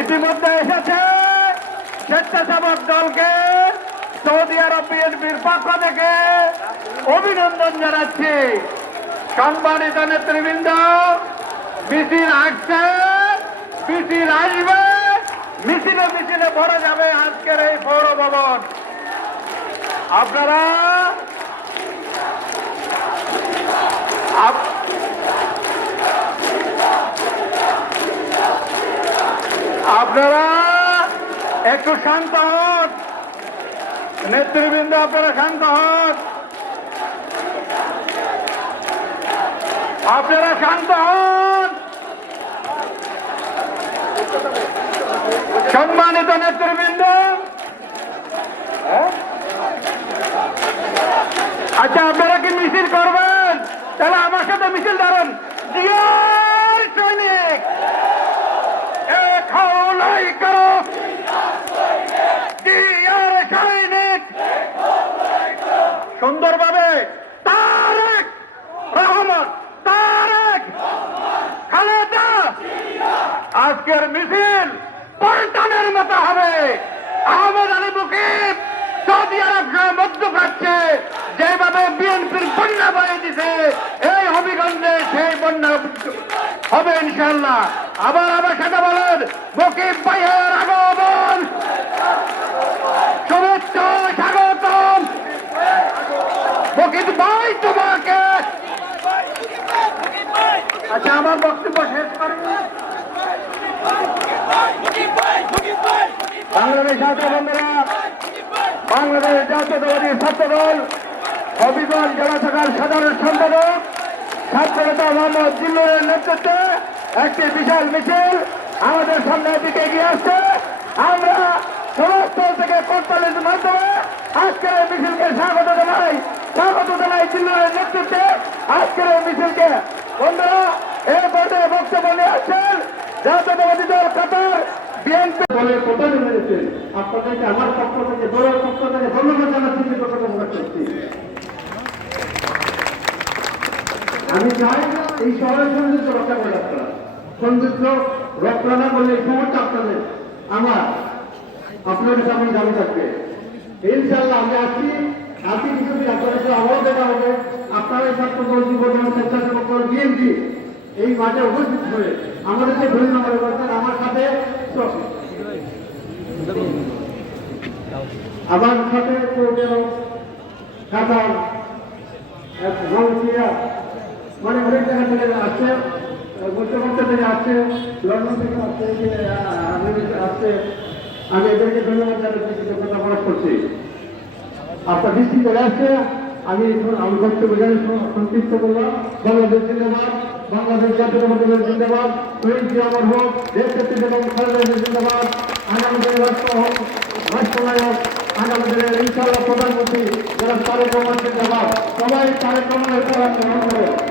ইতিমধ্যে এসেছে স্বেচ্ছাসেবক দলকে সৌদি আরব বিএনপির পক্ষ থেকে অভিনন্দন জানাচ্ছি। সম্মানিত নেতৃবৃন্দ, মিছিল আসছে, মিছিল আসবে, মিছিলে মিছিলে ভরে যাবে আজকের এই পৌর ভবন। আপনারা আপনারা একটু শান্ত হন। নেতৃবৃন্দ, আপনারা শান্ত হন। আপনারা শান্ত হন। সম্মানিত নেতৃবৃন্দ। হ্যাঁ? আচ্ছা আপনারা কি মিছিল করবেন? তাহলে আমার সাথে মিছিল দাঁড়ান জিয়ার সৈনিক। সুন্দরভাবে তারেক রহমান, তারেক খালেদা। আজকের মিছিল পল্টনের মতো হবে। আহমদ আলী মুকিব সৌদি আরব মধ্যপ্রাচ্যে যেভাবে বিএনপির বন্যা বয়ে দিছে, এই হবিগঞ্জে সেই বন্যা হবে ইনশাল্লাহ আবার আমার সাথে বলেন মুকিব মুকিব ভাই তোমাকে আচ্ছা আমার বক্তব্য শেষ করি বাংলাদেশ জাতীয় বন্ধুরা, বাংলাদেশ জাতীয়তাবাদী ছাত্র দল হবিগঞ্জ জেলা শাখার সাধারণ সম্পাদক, ছাত্রনেতা মোহাম্মদ জিল্লুরের নেতৃত্বে একটি বিশাল মিছিল আমাদের সামনের দিকে এগিয়ে আসছে। আমরা সমস্ত থেকে কোরতালির মাধ্যমে আজকের মিছিলকে স্বাগত স্বাগত জানাই জিল্লুরের নেতৃত্বে আজকের এই মিছিলকে। বন্ধুরা, এই পর্যায়ে বক্তব্য নিয়ে আসছেন জাতীয়তাবাদী দল কাতার, বিএনপি দলের প্রধান হয়েছে। আপনাদেরকে আমার পক্ষ থেকে দলের পক্ষ থেকে ধন্যবাদ জানাচ্ছি কৃতজ্ঞতা করছি। আমি চাই এই শহরের সৌন্দর্য রক্ষা করে আপনারা সৌন্দর্য রক্ষা না করলে এই খবরটা আপনাদের আমার আপনাদের সামনে দাবি থাকবে। ইনশাল্লাহ আমি আসছি আজকে কিছুদিন আপনাদেরকে আবারও দেখা হবে। আপনারা এই ছাত্র দল যুব দল স্বেচ্ছাসেবক দল বিএনপি এই মাঠে উপস্থিত হয়ে আমাদেরকে ধন্যবাদ করছেন আমার সাথে আমার সাথে সাধারণ মানে অনেক জায়গা থেকে আসছে মধ্যপ্রাচ্য থেকে আসছে লন্ডন থেকে আসছে যে, আসছে। আমি এদেরকে ধন্যবাদ জানাচ্ছি কৃতজ্ঞতা করছি। আপনার দৃষ্টি চলে আসছে, আমি আমি বক্তব্য জানি, সংক্ষিপ্ত করলাম। বাংলাদেশ জিন্দাবাদ, বাংলাদেশ জাতীয় দল জিন্দাবাদ শহীদ জিয়ামর হোক, দেশ এবং খালেদা জিন্দাবাদ, আগামী দিনে রাষ্ট্র হোক রাষ্ট্রনায়ক, আগামী দিনে ইনশাআল্লাহ প্রধানমন্ত্রী, যারা তারেক রহমান জিন্দাবাদ, সবাই তারেক রহমানের পরামর্শ গ্রহণ করে